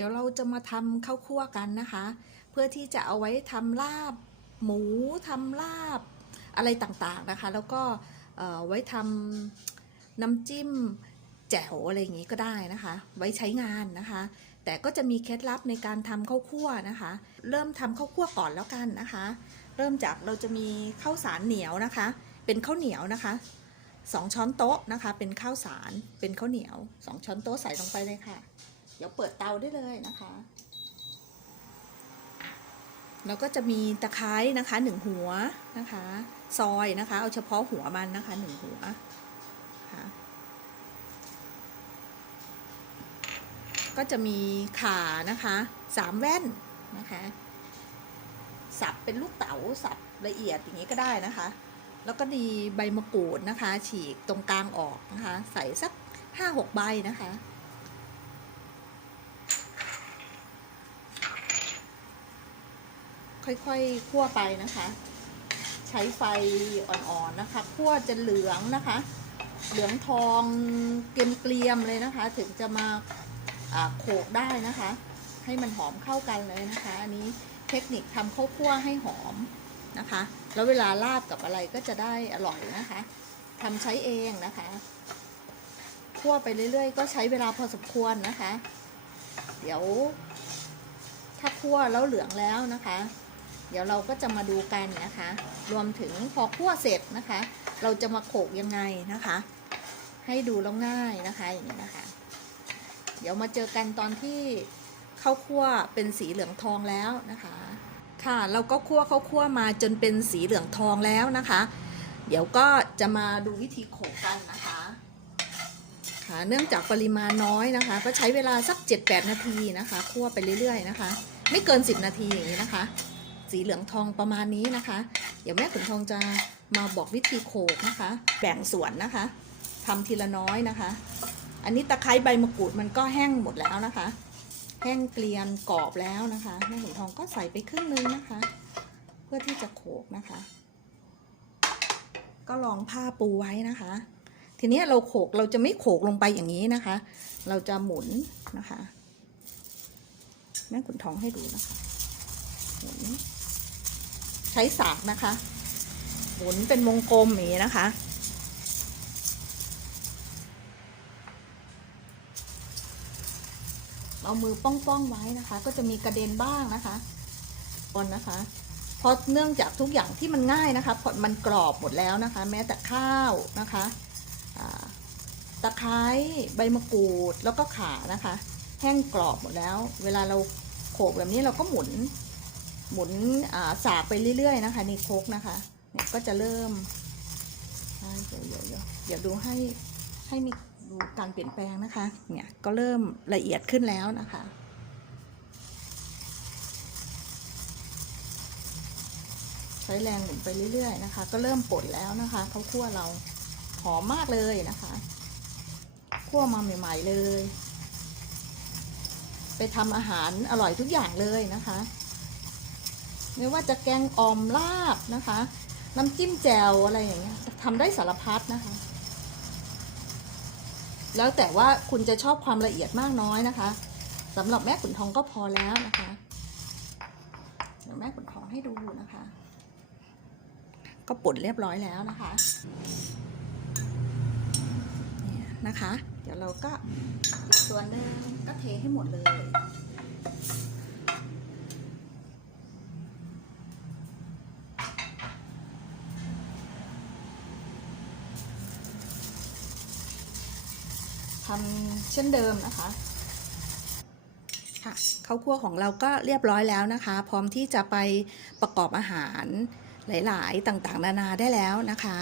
ดี๋ยวเราจะมาทำข้าวคั่วกันนะคะ เพื่อที่จะเอาไว้ทำลาบ หมูทำลาบ อะไรต่างๆนะคะ แล้วก็เอ่อไว้ทำน้ำจิ้มแจ่วอะไรอย่างนี้ก็ได้นะคะ ไว้ใช้งานนะคะ แต่ก็จะมีเคล็ดลับในการทำข้าวคั่วนะคะ เริ่มทำข้าวคั่วก่อนแล้วกันนะคะ เริ่มจากเราจะมีข้าวสารเหนียวนะคะ เป็นข้าวเหนียวนะคะสองช้อนโต๊ะนะคะ เป็นข้าวสารเป็นข้าวเหนียวสองช้อนโต๊ะใส่ลงไปเลยค่ะ เดี๋ยวเปิดเตาได้เลยนะคะ แล้วก็จะมีตะไคร้นะคะหนึ่งหัวนะคะ ซอยนะคะ เอาเฉพาะหัวมันนะคะหนึ่งหัวค่ะก็จะมีขานะคะสามแว่นนะคะสับเป็นลูกเต๋าสับละเอียดอย่างนี้ก็ได้นะคะ แล้วก็มีใบมะกรูดนะคะ ฉีกตรงกลางออกนะคะ ใส่สักห้าหกใบนะคะ ค่อยๆคั่วไปนะคะ ใช้ไฟอ่อนๆนะคะคั่วจนเหลืองนะคะ เหลืองทองเกรียมๆเลยนะคะ ถึงจะมาโขลกได้นะคะ ให้มันหอมเข้ากันเลยนะคะ อันนี้เทคนิคทำข้าวคั่วให้หอมนะคะ แล้วเวลาลาบกับอะไรก็จะได้อร่อยนะคะทำใช้เองนะคะคั่วไปเรื่อยๆ ก็ใช้เวลาพอสมควรนะคะ เดี๋ยวถ้าคั่วแล้วเหลืองแล้วนะคะ เดี๋ยวเราก็จะมาดูกันนะคะ รวมถึงพอคั่วเสร็จนะคะ เราจะมาโขกยังไงนะคะ ให้ดูแล้วง่ายนะคะอย่างนี้นะคะ เดี๋ยวมาเจอกันตอนที่ข้าวคั่วเป็นสีเหลืองทองแล้วนะคะ ค่ะเราก็คั่วข้าวคั่วมาจนเป็นสีเหลืองทองแล้วนะคะ เดี๋ยวก็จะมาดูวิธีโขกกันนะคะค่ะเนื่องจากปริมาณน้อยนะคะ ก็ใช้เวลาสัก 7-8 นาทีนะคะคั่วไปเรื่อยๆนะคะ ไม่เกิน 10 นาทีอย่างนี้นะคะ สีเหลืองทองประมาณนี้นะคะ เดี๋ยวแม่ขุนทองจะมาบอกวิธีโขกนะคะ แบ่งส่วนนะคะทำทีละน้อยนะคะ อันนี้ตะไคร้ใบมะกรูดมันก็แห้งหมดแล้วนะคะ แห้งเกลียนกรอบแล้วนะคะแม่ขุนทองก็ใส่ไปครึ่งนึงนะคะ เพื่อที่จะโขกนะคะ ก็ลองผ้าปูไว้นะคะ ทีนี้เราโขกเราจะไม่โขกลงไปอย่างนี้นะคะ เราจะหมุนนะคะแม่ขุนทองให้ดูนะคะหมุน ใช้สากนะคะ หมุนเป็นวงกลมอย่างนี้นะคะ เอามือป้องๆไว้นะคะ ก็จะมีกระเด็นบ้างนะคะบนนะคะ เพราะเนื่องจากทุกอย่างที่มันง่ายนะคะพราะมันกรอบหมดแล้วนะคะ แม้แต่ข้าวนะคะตะไคร้ใบมะกรูดแล้วก็ข่านะคะ แห้งกรอบหมดแล้ว เวลาเราโขกแบบนี้เราก็หมุน หมุนาสากไปเรื่อย ๆ นะคะในโครกนะคะเนี่ยก็จะเริ่มเดี๋ยวเดี๋ยวเดี๋ยวดูให้ให้มีดูการเปลี่ยนแปลงนะคะเนี่ยก็เริ่มละเอียดขึ้นแล้วนะคะใช้แรงหมุนไปเรื่อยๆนะคะ ก็เริ่มป่นแล้วนะคะข้าวคั่วเราหอมมากเลยนะคะคั่วมาใหม่ ๆเลย ไปทำอาหารอร่อยทุกอย่างเลยนะคะ ไม่ว่าจะแกงอ่อมลาบนะคะ น้ำจิ้มแจ่วอะไรอย่างเงี้ยทำได้สารพัดนะคะ แล้วแต่ว่าคุณจะชอบความละเอียดมากน้อยนะคะสำหรับแม่ขุนทองก็พอแล้วนะคะเดี๋ยวแม่ขุนทองให้ดูนะคะ ก็ป่นเรียบร้อยแล้วนะคะเนี่ยนะคะ เดี๋ยวเราก็อีกส่วนหนึงก็เทให้หมดเลย ทำเช่นเดิมนะคะค่ะข้าวคั่วของเราก็เรียบร้อยแล้วนะคะ พร้อมที่จะไปประกอบอาหารหลาย ๆ ต่างๆ นานาได้แล้วนะคะ